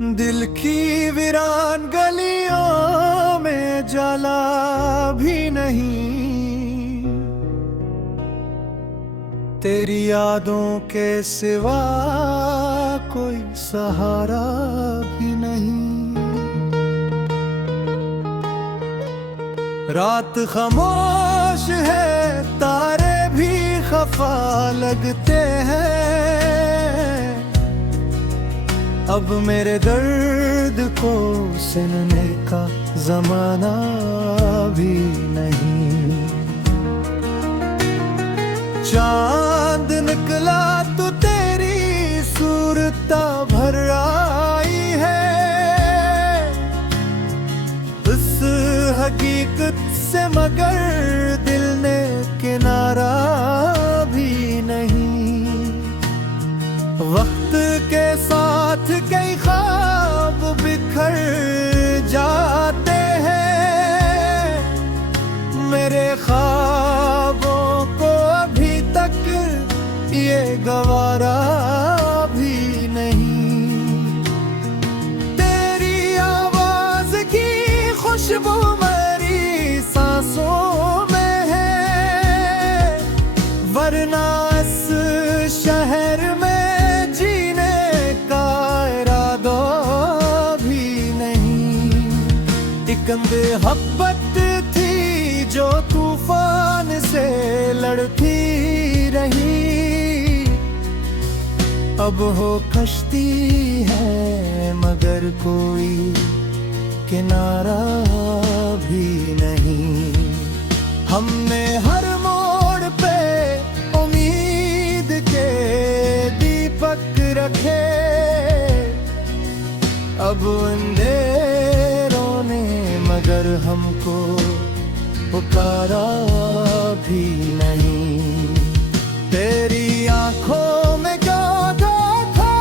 दिल की वीरान गलियों में जला भी नहीं, तेरी यादों के सिवा कोई सहारा भी नहीं। रात खामोश है, तारे भी खफा लगते हैं, अब मेरे दर्द को सुनने का जमाना भी नहीं। चांद निकला तो तेरी सूरता भर आई है, उस हकीकत से मगर दिल ने किनारा भी नहीं। वक्त के साथ कई ख्वाब बिखर जाते हैं, मेरे ख्वाबों को अभी तक ये गवारा भी नहीं। तेरी आवाज की खुशबू मेरी सांसों में है, वरना इस शहर में मोहब्बत थी जो तूफान से लड़ती रही, अब हो कश्ती है मगर कोई किनारा भी नहीं। हमने हर मोड़ पे उम्मीद के दीपक रखे, अब अंधेरों ने मगर हमको पुकारा भी नहीं। तेरी आंखों में क्या देखा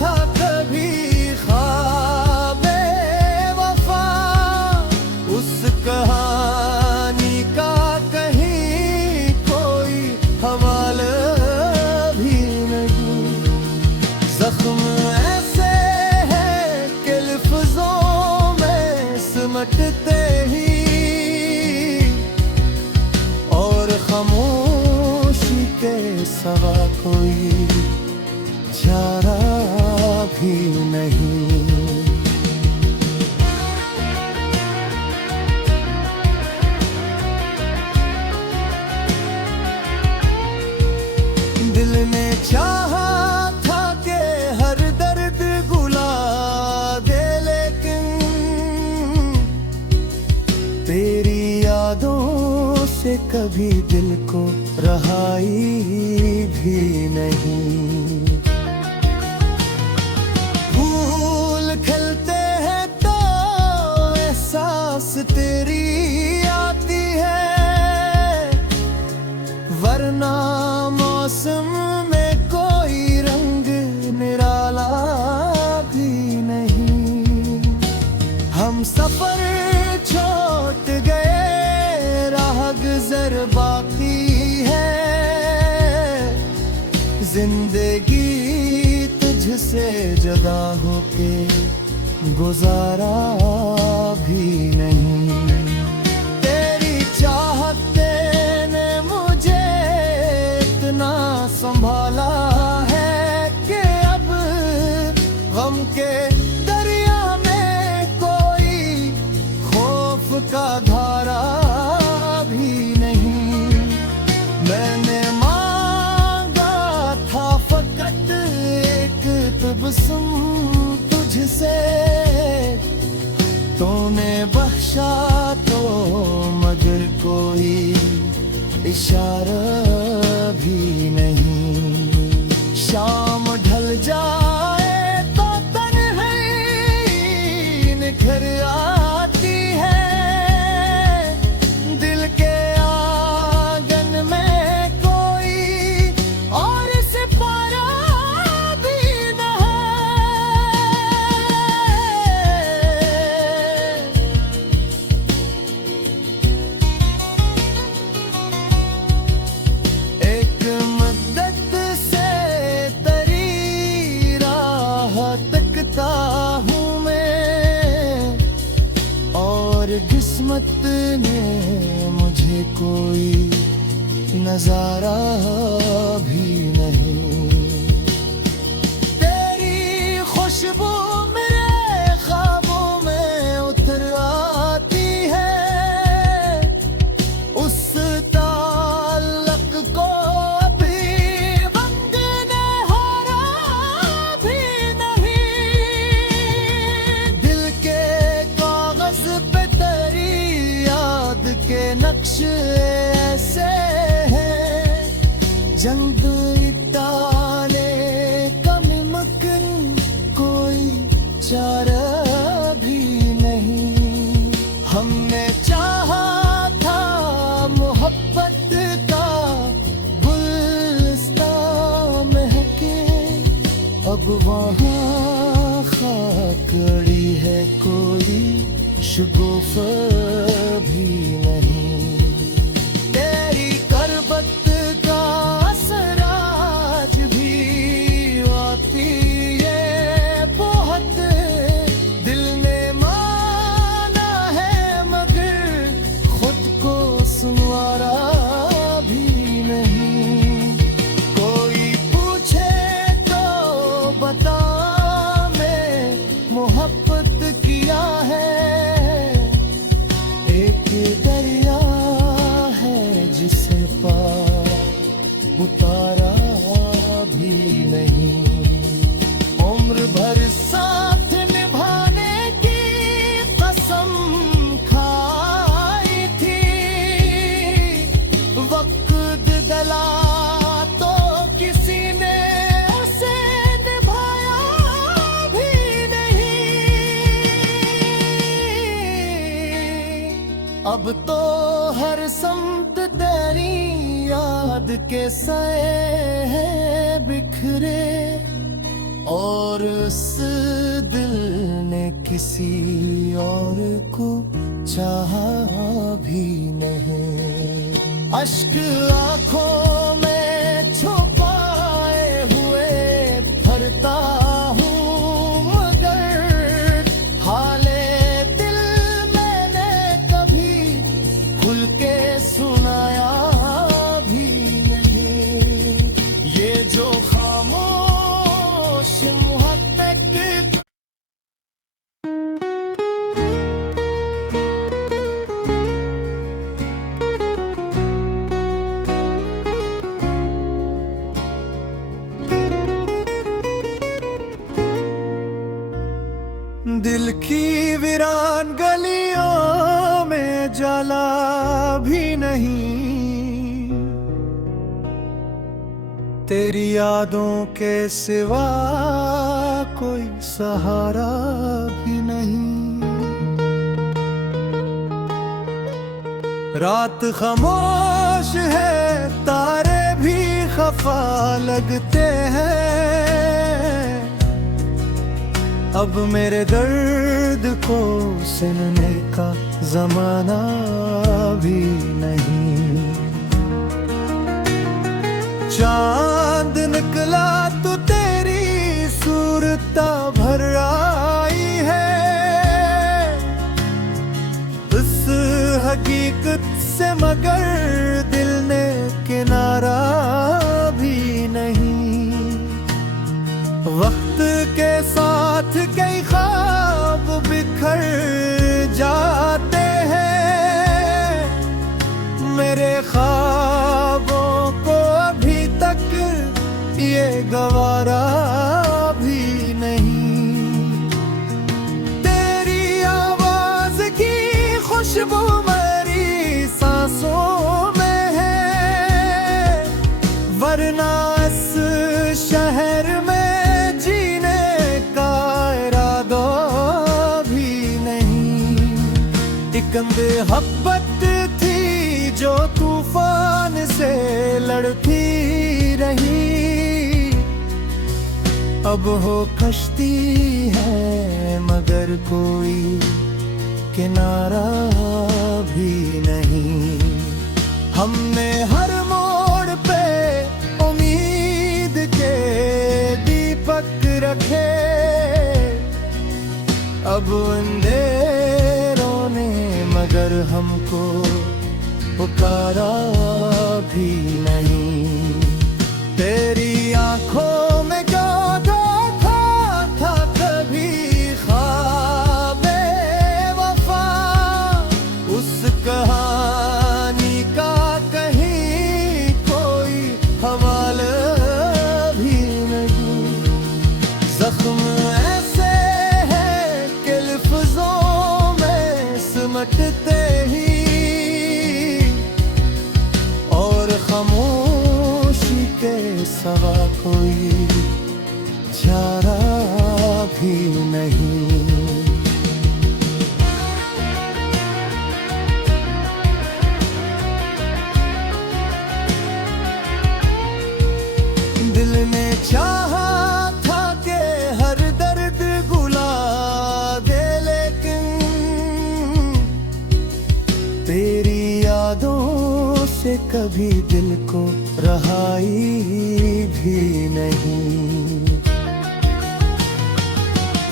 था कभी ख्वाबे वफा, उस कहानी का कहीं कोई हवाला भी नहीं। जख्म ऐसे है कि लफ्ज़ों में सिमटते ही, और खामोशी के सिवा कोई चारा भी नहीं। दिल ने चाहा था कि हर दर्द भुला दे, लेकिन तेरी यादों से कभी दिल को रहाई भी नहीं। फूल खिलते हैं तो एहसास तेरी आती है, वरना मौसम में कोई रंग निराला भी नहीं। हम सफर छोड़ गए, राह गुजर बाकी है, जिंदगी तुझसे जुदा होके गुजारा भी नहीं। तेरी चाहत ने मुझे इतना संभाला है कि अब गम के दरिया में कोई खौफ का धारा भी नहीं। मैंने मांगा था फकत एक तबस्सुम तुझसे, तूने बख्शा तो मगर कोई इशारा भी नहीं। शाम ढल जाए तो तन्हाई निखर आती है, दिल के आंगन में कोई और सिपारा भी न है। एक मद्दत से तरी किस्मत ने मुझे कोई नजारा भी नहीं। तेरी खुशबू मेरे ख्वाबों में उतर आती है, उस ताल्लुक को अभी वक्त ने हारा भी नहीं। दिल के कागज पे तेरी याद के नक्श ऐसे जंग टाले का मुमकिन कोई चारा भी नहीं। हमने चाहा था मोहब्बत का गुलस्तां महके, अब वहाँ खाक अड़ी है कोई शगुफ़ा भी नहीं। तेरी करबत उतारा भी नहीं। उम्र भर साथ निभाने की कसम खाई थी, वक्त गला तो किसी ने उसे निभाया भी नहीं। अब तो हर समत तेरी याद के साए हैं बिखरे, और उस दिल ने किसी और को चाहा भी नहीं। अश्क आंखों में छुपाए हुए भरता हूँ, मगर हाले दिल मैंने कभी खुल के सुनाया जो खामोश मुहब्बत। दिल की वीरान गलियों में जाला भी नहीं, तेरी यादों के सिवा कोई सहारा भी नहीं। रात खामोश है, तारे भी खफा लगते हैं, अब मेरे दर्द को सुनने का जमाना भी नहीं। चांद निकला तो तेरी सूरत भर आई है, उस हकीकत से मगर दिल ने किनारा भी नहीं। वक्त के साथ कई ख्वाब बिखर जाते हैं, मेरे ख्वाबों को अभी तक ये गवारा भी नहीं। तेरी आवाज की खुशबू मेरी सांसों में है, वरना इस शहर में जीने का इरादा भी नहीं। एक मोहब्बत थी जो तूफान से लड़ती रही, अब हो कश्ती है मगर कोई किनारा भी नहीं। हमने हर मोड़ पे उम्मीद के दीपक रखे, अब अंधेरों ने मगर मगर हमको पुकारा भी नहीं। तेरी आंखों में जो देखा था कभी ख्वाबे वफा, उस कहानी का कहीं कोई हवाला भी नहीं। जख्म ऐसे है कि लफ्ज़ों में सिमटते ही और खामोशी के सिवा कोई चारा भी नहीं। दिल ने चाहा था कि हर दर्द भुला दे, लेकिन तेरी यादों से कभी दिल को रहाई भी नहीं।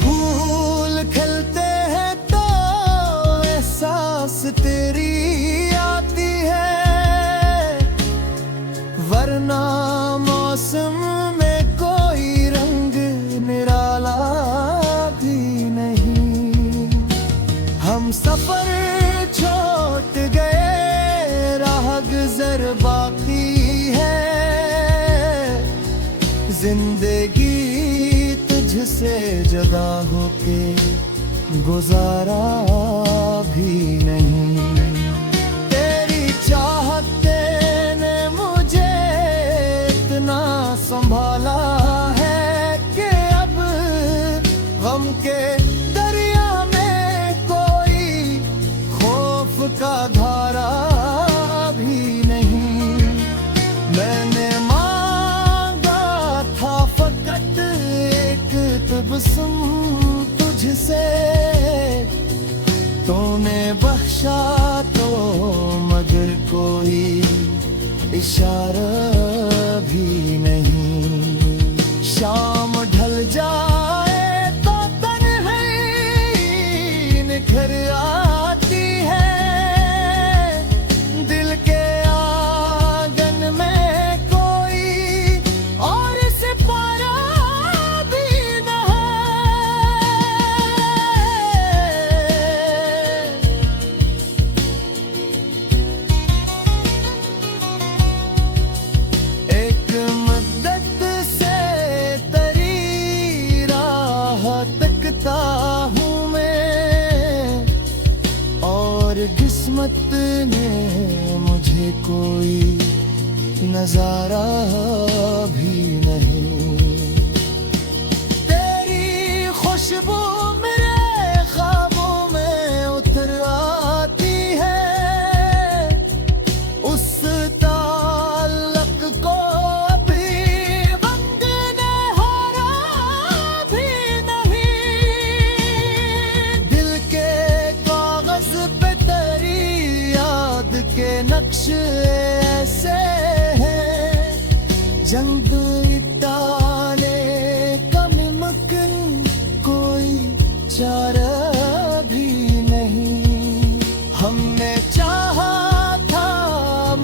फूल खिलते हैं तो एहसास तेरी आती है, वरना मौसम में कोई रंग निराला भी नहीं। हम सफर छोड़ गए, राह गुजर बाकी है, जिंदगी तुझसे जुदा होके गुजारा भी नहीं। तेरी चाहत ने मुझे इतना संभाला है कि अब गम के दरिया में कोई खौफ का धारा भी नहीं। मैंने मांगा था फकत एक तबस्सुम तुझसे, तूने बख्शा तो मगर कोई इशारा भी नहीं। शाम ढल जाए तो तन्हाई निखर आती है, दिल के आंगन में कोई और सिपारा भी न है। एक मद्दत से तेरी राह तकता हूँ मैं, और किस्मत ने मुझे कोई नजारा भी नहीं। तेरी खुशबू मेरे ख्वाबों में उतर आती है, उस ताल्लुक को अभी वक्त ने हारा भी नहीं। दिल के कागज पे तेरी याद के नक्श ऐसे हैं, जंग टाले का मुमकिन कोई चारा भी नहीं। हमने चाहा था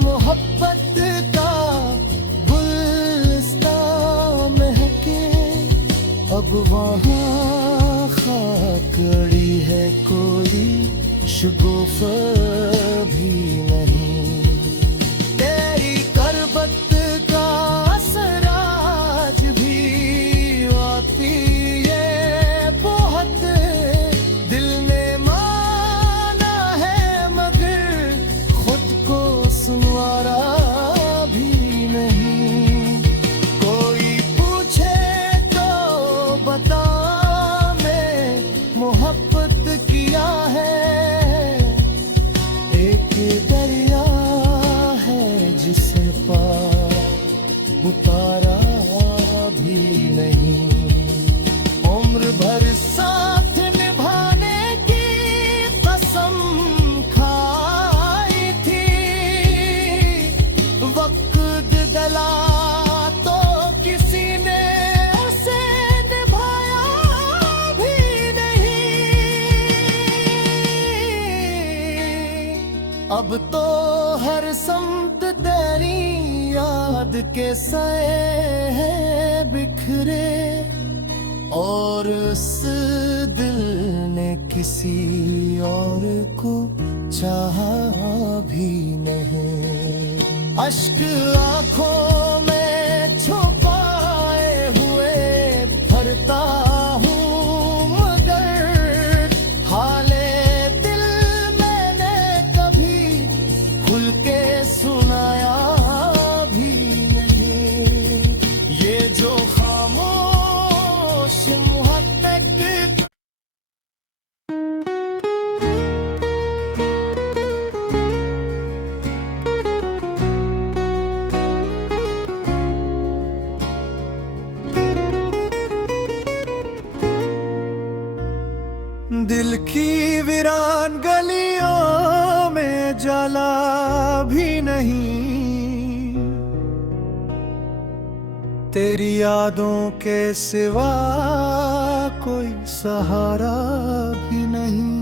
मोहब्बत का गुलस्तान महके, अब वहाँ खाक अड़ी है कोई शगुफ़ा भी नहीं। तेरी करबत का असर आज भी आती है बहुत, दिल ने माना है मगर खुद को सुनवारा भी नहीं। कोई पूछे तो बता मैं मोहब्बत किया है, एक दर अब तो हर समत तेरी याद के साए हैं बिखरे, और उस दिल ने किसी और को चाहा भी नहीं। अश्क आंखों में छुपाए हुए भरता हूँ, मगर हाले दिल मैंने कभी खुल के सुनाया भी नहीं। ये जो खामोश मुहब्बत दिल की वीरान गलियों में जला भी नहीं, तेरी यादों के सिवा कोई सहारा भी नहीं।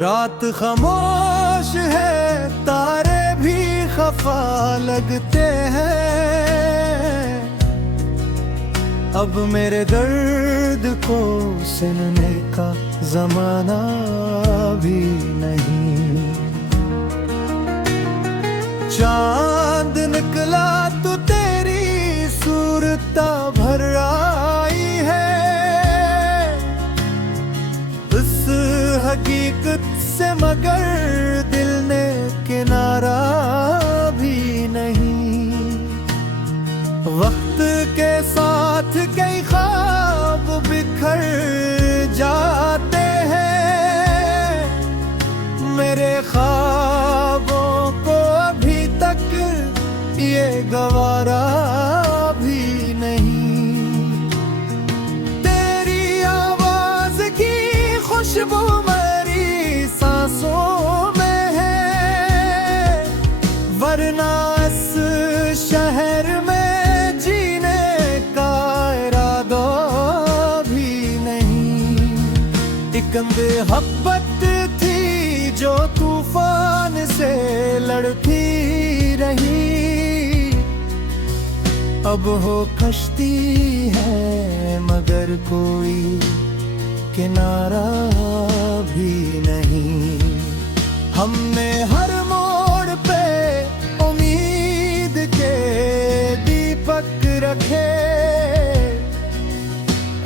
रात खामोश है, तारे भी खफा लगते हैं, अब मेरे दर्द को सुनने का जमाना भी नहीं। चांद निकला तो तेरी सूरत भर आई है, उस हकीकत से मगर दिल ने किनारा भी नहीं। वक्त के साथ कई ख्वाब बिखर जाते हैं, मेरे ख्वाबों को अभी तक ये गवारा भी नहीं। तेरी आवाज की खुशबू मेरी सांसों में है, वरना इस शहर में मोहब्बत थी जो तूफान से लड़ती रही, अब हो कश्ती है मगर कोई किनारा भी नहीं। हमने हर मोड़ पे उम्मीद के दीपक रखे,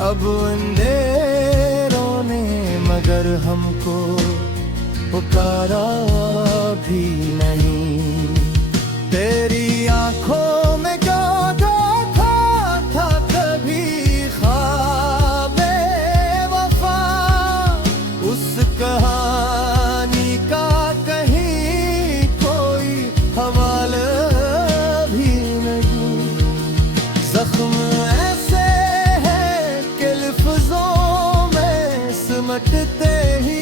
अब अंधेरों ने मगर हमको पुकारा भी नहीं। तेरी आंखों में क्या देखा था कभी ख्वाबे वफा, उस कहानी का कहीं कोई हवाला भी नहीं। जख्म ऐसे है कि लफ्ज़ों में सिमटते ही,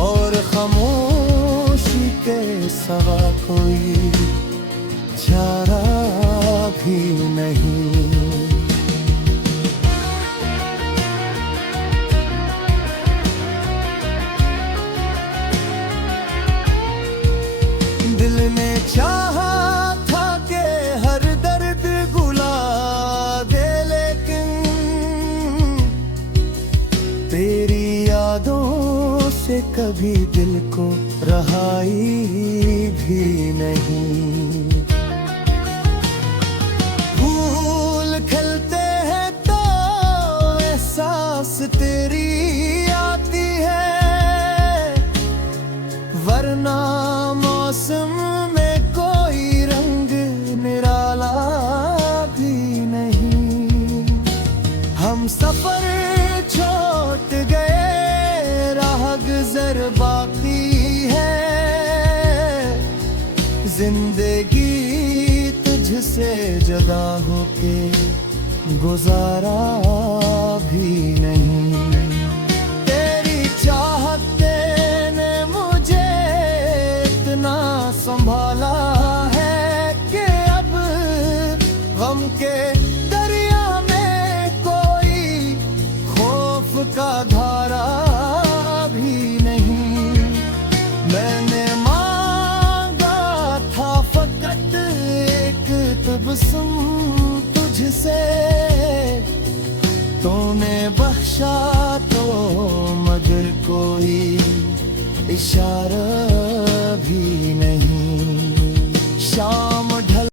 और खामोशी के सिवा कोई चारा भी नहीं। दिल ने चाहा था कि हर दर्द भुला दे, लेकिन तेरी यादों से कभी दिल को रहाई भी नहीं। फूल खिलते हैं तो एहसास तेरी आती है, वरना मौसम में कोई रंग निराला भी नहीं। हम सफर छोड़ गए, राह गुजर बाकी है, जिंदगी तुझसे जुदा होके गुजारा भी नहीं। तेरी चाहत ने मुझे इतना संभाला है कि अब गम के दरिया में कोई खौफ का धारा तूने बख्शा तो मगर कोई इशारा भी नहीं।